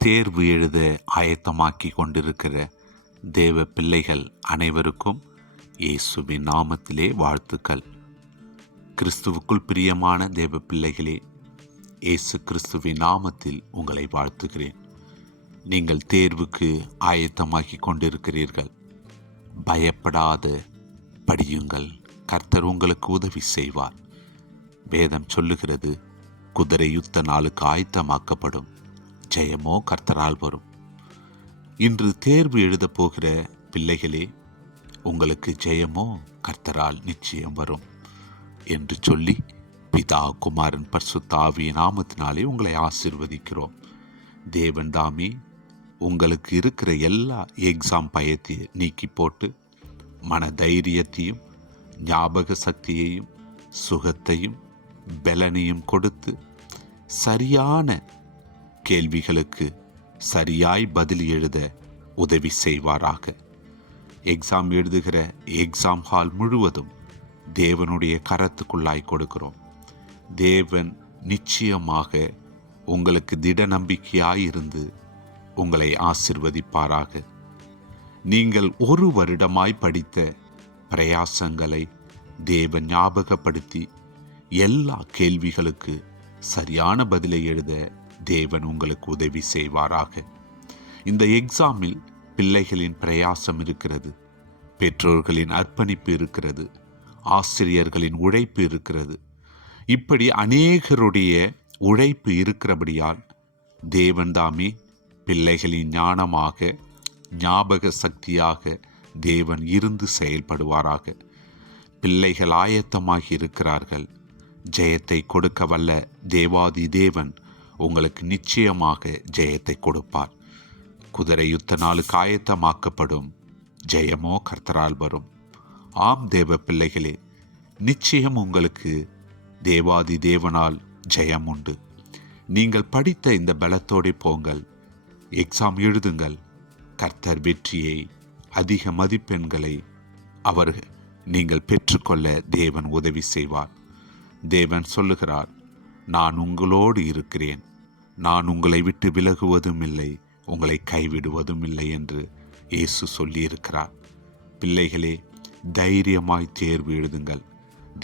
தேர்வு எழுத ஆயத்தமாக்கி கொண்டிருக்கிற தேவ பிள்ளைகள் அனைவருக்கும் இயேசுவின் நாமத்திலே வாழ்த்துக்கள். கிறிஸ்துவுக்குள் பிரியமான தேவ பிள்ளைகளே, இயேசு கிறிஸ்துவின் நாமத்தில் உங்களை வாழ்த்துகிறேன். நீங்கள் தேர்வுக்கு ஆயத்தமாக்கி கொண்டிருக்கிறீர்கள். பயப்படாத படியுங்கள், கர்த்தர் உங்களுக்கு உதவி செய்வார். வேதம் சொல்லுகிறது, குதிரை யுத்த நாளுக்கு ஆயத்தமாக்கப்படும், ஜெயமோ கர்த்தரால் வரும். இன்று தேர்வு எழுதப் போகிற பிள்ளைகளே, உங்களுக்கு ஜெயமோ கர்த்தரால் நிச்சயம் வரும் என்று சொல்லி பிதா குமாரன் பரிசுத்த ஆவியின் நாமத்தினாலே உங்களை ஆசீர்வதிக்கிறோம். தேவன் தாமே உங்களுக்கு இருக்கிற எல்லா எக்ஸாம் பயத்தையும் நீக்கி போட்டு மன தைரியத்தையும் ஞாபக சக்தியையும் சுகத்தையும் பலனையும் கொடுத்து சரியான கேள்விகளுக்கு சரியாய் பதில் எழுத உதவி செய்வாராக. எக்ஸாம் எழுதுகிற எக்ஸாம் ஹால் முழுவதும் தேவனுடைய கரத்துக்குள்ளாய் கொடுக்கிறோம். தேவன் நிச்சயமாக உங்களுக்கு திட நம்பிக்கையாயிருந்து உங்களை ஆசிர்வதிப்பாராக. நீங்கள் ஒரு வருடமாய் படித்த பிரயாசங்களை தேவன் ஞாபகப்படுத்தி எல்லா கேள்விகளுக்கு சரியான பதிலை எழுத தேவன் உங்களுக்கு உதவி செய்வாராக. இந்த எக்ஸாமில் பிள்ளைகளின் பிரயாசம் இருக்கிறது, பெற்றோர்களின் அர்ப்பணிப்பு இருக்கிறது, ஆசிரியர்களின் உழைப்பு இருக்கிறது. இப்படி அநேகருடைய உழைப்பு இருக்கிறபடியால் தேவன் தாமே பிள்ளைகளின் ஞானமாக ஞாபக சக்தியாக தேவன் இருந்து செயல்படுவாராக. பிள்ளைகள் ஆயத்தமாகி இருக்கிறார்கள். ஜெயத்தை கொடுக்க வல்ல தேவாதி தேவன் உங்களுக்கு நிச்சயமாக ஜெயத்தை கொடுப்பார். குதிரை யுத்த நாளுக்கு ஆயத்தமாக்கப்படும், ஜெயமோ கர்த்தரால் வரும். ஆம் தேவ பிள்ளைகளே, நிச்சயம் உங்களுக்கு தேவாதி தேவனால் ஜெயம் உண்டு. நீங்கள் படித்த இந்த பலத்தோடு போங்கள், எக்ஸாம் எழுதுங்கள். கர்த்தர் வெற்றியை அதிக மதிப்பெண்களை நீங்கள் பெற்றுக்கொள்ள தேவன் உதவி செய்வார். தேவன் சொல்லுகிறார், நான் உங்களோடு இருக்கிறேன், நான் உங்களை விட்டு விலகுவதும் இல்லை, உங்களை கைவிடுவதும் இல்லை என்று இயேசு சொல்லியிருக்கிறார். பிள்ளைகளே, தைரியமாய் தேர்வு எழுதுங்கள்.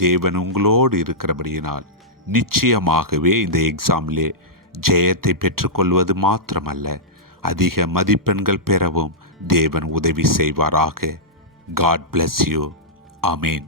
தேவன் உங்களோடு இருக்கிறபடியினால் நிச்சயமாகவே இந்த எக்ஸாமிலே ஜெயத்தை பெற்றுக்கொள்வது மாத்திரமல்ல, அதிக மதிப்பெண்கள் பெறவும் தேவன் உதவி செய்வாராக. God bless you. Amen.